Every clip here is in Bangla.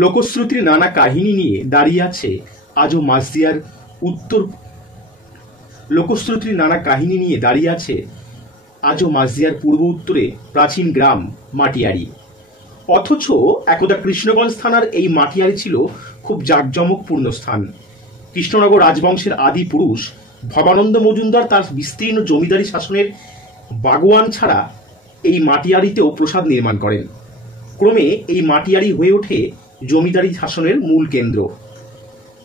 লোকশ্রুতির নানা কাহিনী নিয়ে দাঁড়িয়ে আছে আজও মাঝদিয়ার উত্তর লোকশ্রুতির নানা কাহিনী নিয়ে দাঁড়িয়ে আছে আজও মাঝদিয়ার পূর্ব উত্তরে প্রাচীন গ্রাম মাটিয়ারি। অথচ একদা কৃষ্ণগঞ্জ থানার এই মাটিয়ারি ছিল খুব জাঁকজমকপূর্ণ স্থান। কৃষ্ণনগর রাজবংশের আদি পুরুষ ভবানন্দ মজুমদার তার বিস্তীর্ণ জমিদারি শাসনের বাগোয়ান ছাড়া এই মাটিয়ারিতেও প্রসাদ নির্মাণ করেন। ক্রমে এই মাটিয়ারি হয়ে ওঠে জমিদারি শাসনের মূল কেন্দ্র।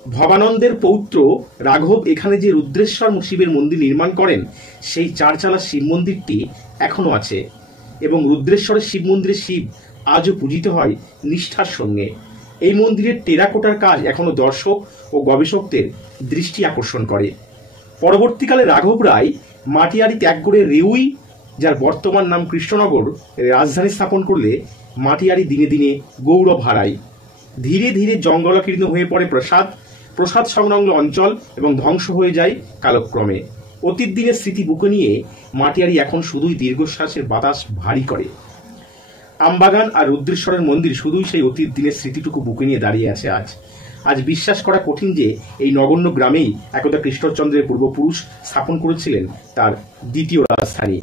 ভবানন্দের পৌত্র রাঘব এখানে যে রুদ্রেশ্বর শিবের মন্দির নির্মাণ করেন, সেই চারচালা শিব মন্দিরটি এখনো আছে এবং রুদ্রেশ্বরের শিব মন্দিরে শিব আজও পূজিত হয় নিষ্ঠার সঙ্গে। এই মন্দিরের টেরাকোটার কাজ এখনো দর্শক ও গবেষকদের দৃষ্টি আকর্ষণ করে। পরবর্তীকালে রাঘব রায় মাটিয়ারি ত্যাগ করে রেউই, যার বর্তমান নাম কৃষ্ণনগর, রাজধানী স্থাপন করলে মাটিয়ারি দিনে দিনে গৌরব হারায়। ধীরে ধীরে জঙ্গলাকীর্ণ হয়ে পড়ে প্রসাদ সংলগ্ন অঞ্চল এবং ধ্বংস হয়ে যায় কালক্রমে। অতীত দিনের স্মৃতি বুকে নিয়ে মাটিয়ারি এখন শুধুই দীর্ঘশ্বাসের বাতাস ভারী করে। আমবাগান আর রুদ্রেশ্বরের মন্দির শুধুই সেই অতীত দিনের স্মৃতিটুকু বুকে নিয়ে দাঁড়িয়ে আছে আজ বিশ্বাস করা কঠিন যে এই নগণ্য গ্রামেই একদা কৃষ্ণচন্দ্রের পূর্বপুরুষ স্থাপন করেছিলেন তার দ্বিতীয় রাজধানী।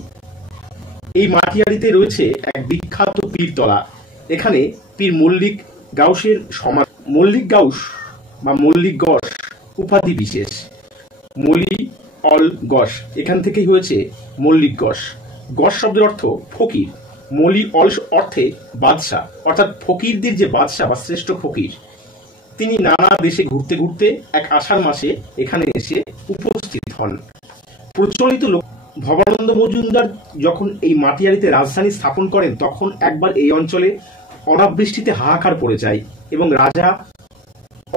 এই মাটিয়ারিতে রয়েছে এক বিখ্যাত পীরতলা। এখানে পীর মল্লিক গাউসের সমাধি। মল্লিক গাউস বা মল্লিক গস উপাধি বিশেষ। মলি অল গস এখান থেকেই হয়েছে মল্লিক গস। গস শব্দের অর্থ ফকির। মলি অল অর্থে বাদশাহ, অর্থাৎ ফকিরদের যে বাদশাহ বা শ্রেষ্ঠ ফকির। তিনি নানা দেশে ঘুরতে ঘুরতে এক আষাঢ় মাসে এখানে এসে উপস্থিত হন। প্রচলিত ভবানন্দ মজুমদার যখন এই মাটিয়ারিতে রাজধানী স্থাপন করেন, তখন একবার এই অঞ্চলে অনাবৃষ্টিতে হাহাকার পড়ে যায় এবং রাজা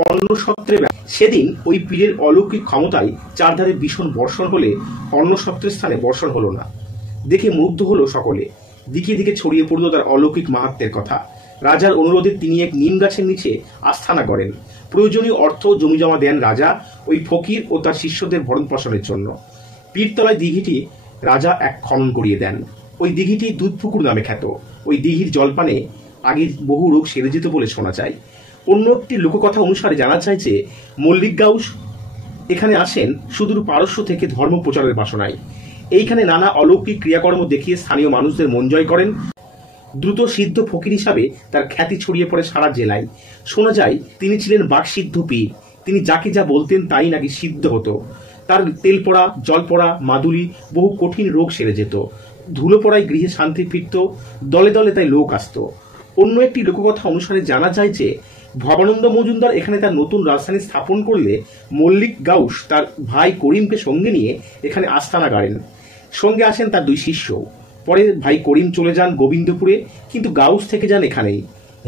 অন্নসত্রে সেদিন ওই পীরের অলৌকিক ক্ষমতায় চারধারে ভীষণ বর্ষণ হলে অন্নসত্রের স্থানে বর্ষণ হলো না। দেখে মুগ্ধ হলো সকলে। দিকে দিকে ছড়িয়ে পড়ল তার অলৌকিক মাহাত্ম্যের কথা। রাজার অনুরোধে তিনি এক নিম গাছের নিচে আস্থানা করেন। প্রয়োজনীয় অর্থ জমি জমা দেন রাজা ওই ফকির ও তার শিষ্যদের ভরণ পোষণের জন্য। পীরতলায় দিঘিটি রাজা এক খনন করিয়ে দেন। ওই দিঘিটি দুধপুকুর নামে খ্যাত। ওই দিঘির জলপানে আগে বহু রোগ সেরে যেত বলে শোনা যায়। অন্য একটি লোককথা অনুসারে জানা যায় যে মল্লিক গাউস এখানে আসেন সুদূর পারস্য থেকে ধর্ম প্রচারের বাসনায়। এইখানে নানা অলৌকিক ক্রিয়াকর্ম দেখিয়ে স্থানীয় মানুষদের মন জয় করেন। দ্রুত সিদ্ধ ফকির হিসাবে তার খ্যাতি ছড়িয়ে পড়ে সারা জেলায়। শোনা যায় তিনি ছিলেন বাকসিদ্ধ পীর। তিনি যাকে যা বলতেন তাই নাকি সিদ্ধ হতো। তার তেল পড়া, জল পড়া, মাদুলি, বহু কঠিন রোগ সেরে যেত। ধুলো পড়ায় গৃহে শান্তি ফিরত। দলে দলে তাই লোক আসত। অন্য একটি লোককথা অনুসারে জানা যায় যে ভবানন্দ মজুমদার এখানে তার নতুন রাজধানী স্থাপন করলে মল্লিক গাউস তার ভাই করিমকে সঙ্গে নিয়ে এখানে আস্তানা গাড়েন। সঙ্গে আসেন তার দুই শিষ্য। পরে ভাই করিম চলে যান গোবিন্দপুরে, কিন্তু গাউস থেকে যান এখানেই।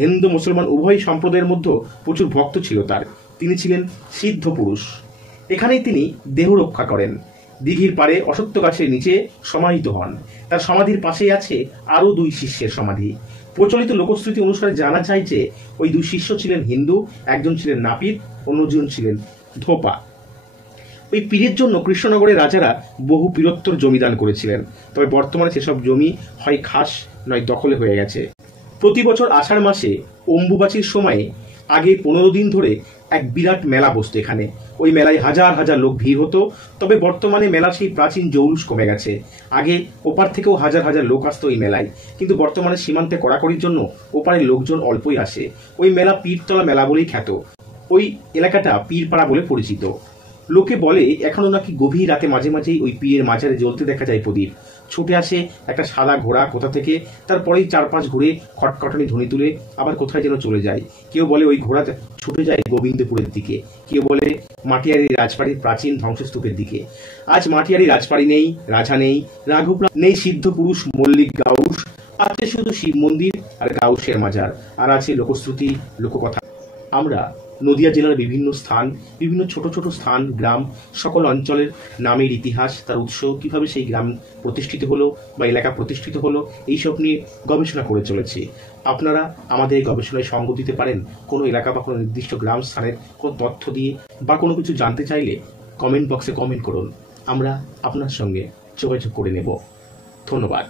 হিন্দু মুসলমান উভয় সম্প্রদায়ের মধ্যে প্রচুর ভক্ত ছিল তার। তিনি ছিলেন সিদ্ধ পুরুষ। এখানেই তিনি দেহ রক্ষা করেন। দিঘির পাড়ে অশ্বত্থ গাছের নিচে সমাহিত হন। তার সমাধির পাশেই আছে আরো দুই শিষ্যের সমাধি। প্রচলিত লোকশ্রুতি অনুসারে জানা যায় যে ওই দুই শিষ্য ছিলেন হিন্দু, একজন ছিলেন নাপিত, অন্যজন ছিলেন ধোপা। ওই পীরের জন্য কৃষ্ণনগরের রাজারা বহু বীরত্বর জমিদান করেছিলেন। তবে বর্তমানে সেসব জমি হয় খাস নয় দখলে হয়ে গেছে। প্রতি বছর আষাঢ় মাসে অম্বুবাচীর সময়ে আগে 15 দিন ধরে এক বিরাট মেলা বসত এখানে। ওই মেলায় হাজার হাজার লোক ভিড় হতো। তবে বর্তমানে মেলার সেই প্রাচীন জৌলুস কমে গেছে। আগে ওপার থেকেও হাজার হাজার লোক আসতো এই মেলায়, কিন্তু বর্তমানে সীমান্তে কড়াকড়ির জন্য ওপারের লোকজন অল্পই আসে। ওই মেলা পীরতলা মেলা বলেই খ্যাত। ওই এলাকাটা পীরপাড়া বলে পরিচিত। লোকে বলে এখনো নাকি গভীর রাতে মাঝে মাঝেই ওই পীরের মাজারে জ্বলতে দেখা যায় প্রদীপ। ছুটে আসে একটা সাদা ঘোড়া কোথা থেকে, তারপরেই 4-5 ঘুরে খটখটানি ধ্বনি তুলে আবার কোথায় যেন চলে যায়। কেউ বলে ওই ঘোড়া ছুটে যায় গোবিন্দপুরের দিকে, কেউ বলে মাটিয়ারি রাজবাড়ির প্রাচীন ধ্বংসস্তূপের দিকে। আজ মাটিয়ারি রাজবাড়ি নেই, রাজা নেই, রাঘব নেই, সিদ্ধ পুরুষ মল্লিক গাউস। আছে শুধু শিব মন্দির আর গাউসের মাজার, আর আছে লোকশ্রুতি, লোককথা। আমরা নদিয়া জেলার বিভিন্ন স্থান, বিভিন্ন ছোট ছোট স্থান, গ্রাম, সকল অঞ্চলের নামের ইতিহাস, তার উৎস, কিভাবে সেই গ্রাম প্রতিষ্ঠিত হলো বা এলাকা প্রতিষ্ঠিত হলো, এইসব নিয়ে গবেষণা করে চলেছি। আপনারা আমাদের এই গবেষণায় সঙ্গ দিতে পারেন। কোনো এলাকা বা কোনো নির্দিষ্ট গ্রাম স্থানের কোনো তথ্য দিয়ে বা কোনো কিছু জানতে চাইলে কমেন্ট বক্সে কমেন্ট করুন। আমরা আপনার সঙ্গে যোগাযোগ করে নেব। ধন্যবাদ।